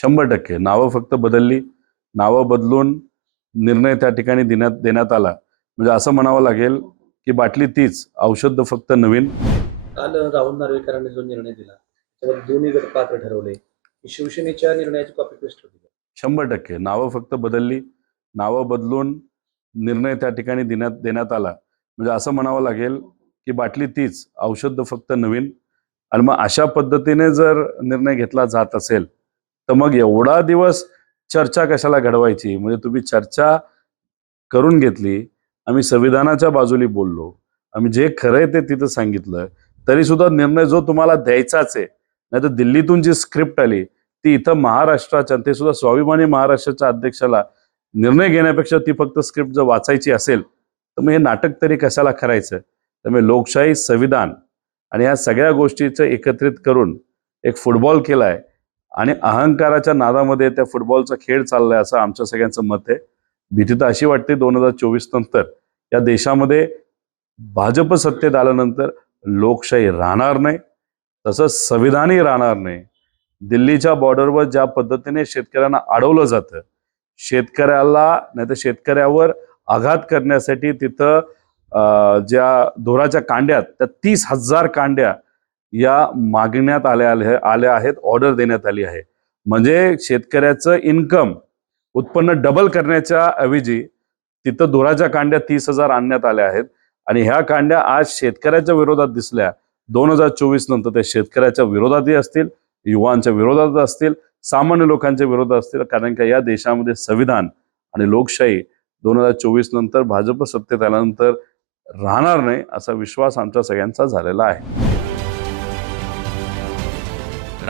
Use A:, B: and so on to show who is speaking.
A: शंभर टक्के. नावं फक्त बदलली नावं बदलून निर्णय त्या ठिकाणी देण्यात देण्यात आला. म्हणजे असं म्हणावं लागेल की बाटली तीच औषध फक्त नवीन.
B: काल राहुल नार्वेकरांनी जो निर्णय दिला त्यामध्ये दोन्ही गट पात्र ठरवले. शिवसेनेच्या निर्णयाची कॉपी पेस्ट होती.
A: शंभर टक्के. नावं फक्त बदलली नावं बदलून निर्णय त्या ठिकाणी देण्यात देण्यात आला. म्हणजे असं म्हणावं लागेल की बाटली तीच औषध फक्त नवीन. आणि मग अशा पद्धतीने जर निर्णय घेतला जात असेल तर मग एवढा दिवस चर्चा कशाला घडवायची? म्हणजे तुम्ही चर्चा करून घेतली आम्ही संविधानाच्या बाजूली बोललो आम्ही जे खरं आहे ते तिथं सांगितलं तरी सुद्धा निर्णय जो तुम्हाला द्यायचाच आहे नाही तर दिल्लीतून जी स्क्रिप्ट आली ती इथं महाराष्ट्राच्या ते सुद्धा स्वाभिमानी महाराष्ट्राच्या अध्यक्षाला निर्णय घेण्यापेक्षा ती फक्त स्क्रिप्ट जर वाचायची असेल तर मग हे नाटक तरी कशाला करायचं? त्यामुळे लोकशाही संविधान आणि या सगळ्या गोष्टीचं एकत्रित करून एक फुटबॉल केला आहे आणि अहंकाराच्या नादामध्ये त्या फुटबॉलचा खेळ चाललाय असं आमच्या सगळ्यांचं मत आहे. भीती तर अशी वाटते दोन हजार चोवीस नंतर. या देशामध्ये भाजप सत्तेत आल्यानंतर लोकशाही राहणार नाही तसंच संविधानही राहणार नाही. दिल्लीच्या बॉर्डरवर ज्या पद्धतीने शेतकऱ्यांना अडवलं जातं शेतकऱ्याला नाही तर शेतकऱ्यावर आघात करण्यासाठी तिथं अं, ज्या धोराच्या कांड्यात त्या तीस हजार कांड्या या मागण्यात आल्या आल्या आहेत ऑर्डर देण्यात आली आहे. म्हणजे शेतकऱ्याचं इन्कम उत्पन्न डबल करण्याच्या ऐवजी तिथं धुराच्या कांड्या तीस हजार आणण्यात आल्या आहेत. आणि ह्या कांड्या आज शेतकऱ्याच्या विरोधात दिसल्या. दोन हजार चोवीस नंतर ते शेतकऱ्याच्या विरोधातही असतील युवांच्या विरोधात असतील सामान्य लोकांच्या विरोधात असतील. कारण का या देशामध्ये संविधान आणि लोकशाही दोन हजार चोवीस नंतर भाजप सत्तेत आल्यानंतर राहणार नाही असा विश्वास आमच्या सगळ्यांचा झालेला आहे.